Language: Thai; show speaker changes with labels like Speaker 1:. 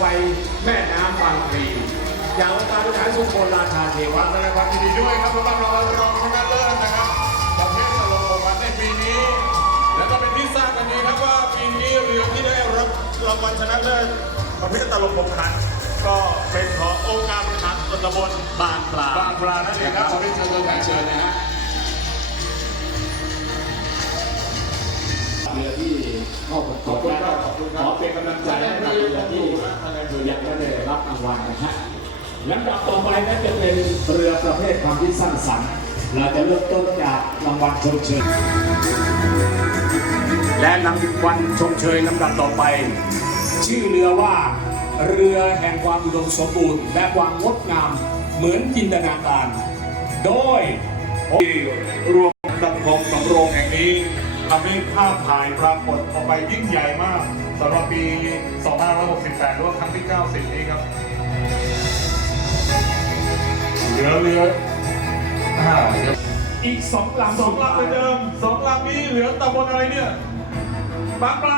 Speaker 1: ไปแม่น้ำบางพลีอย่างองค์การบริหารส่วนตำบลราชาเทวะ
Speaker 2: แสดงความยินดีด้วยครับสำหรับรางวัลรองชนะเลิศนะครับประเภทตลกวันในปีนี้ แล้วก็เป็นที่ทราบกันดีครับว่าปีนี้เรือที่ได้รับรางวัลชนะเลิศประเภทตลกบกขันก็เป็นขององค์การบริหารส่วนตำบลบางปลาบางปลานั่นเองครับ
Speaker 1: ขอเรียนเชิญตัวแทนเชิญนะฮะางวัลนะฮะลำดับต่อไปนั้นจะเป็นเรือประเภทความคิดสร้างสรรค์ เราจะเริ่มต้นจากรางวัลชมเชย และรางวัลชมเชยลำดับต่อไป ชื่อเรือว่า เรือแห่งความอุดมสมบูรณ์ และความงดงามเหมือนจินตนาการ โดย
Speaker 2: รวมำให้ภาพถ่ายปรากฏออกไปยิ่งใหญ่มากสำหรับปี 2568 หรือว่าครั้งที่ 90 นี้ครับเหลือเรือ
Speaker 1: อีกสองลำ
Speaker 2: สองลำเหมือนเดิมสองลำนี้เหลือตำบลอะไรเนี่ยบางปลา